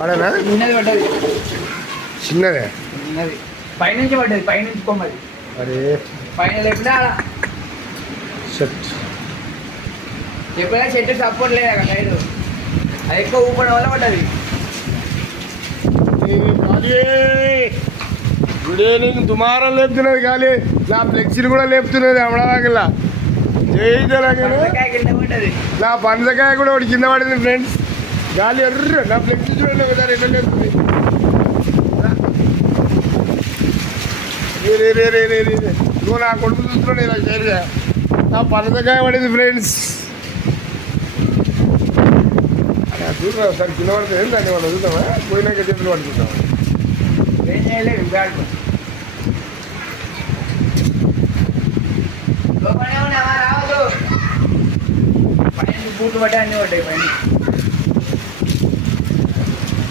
పడనా చిన్నది పడ్డది, చిన్నదే చిన్నది పైనుంచి పడ్డది, పైనుంచి కొమ్మది అరే పైన లేకుండా ఆడ షట్ ఎప్పుడైనా చెట్టు సపోర్ట్ లేదు అక్కడ లేదు, అది ఎక్కువ ఊపడం వల్ల పడ్డది. Good evening. దుమారం లేపుతున్నది గాలి, నా ఫ్లెక్సీలు కూడా లేపుతున్నది అమడవాగల జై తెలంగాణ. పనసకాయ కింద పడ్డది, నా పంచకాయ కూడా ఒకటి కింద పడింది ఫ్రెండ్స్. గాలి ఎర్ర నా ఫ్లెక్సీ చూడండి ఒకసారి ఎట్లా లేపుతుంది. నువ్వు నా కొడుకు చూస్తున్నాడు ఇలా చేయగా, నా పంచకాయ పడింది ఫ్రెండ్స్. చూడరా ఒకసారి కింద పడుతుంది దాన్ని మనం చూద్దామా, పోయినాక చేతులు పడుకుంటాం. ఏం చేయలేదు బ్యాడ్ లోపలే ఉన్నావా రావద్దు. పైన బూట్లు పడ్డాయి, అన్నీ పడ్డాయి పైన.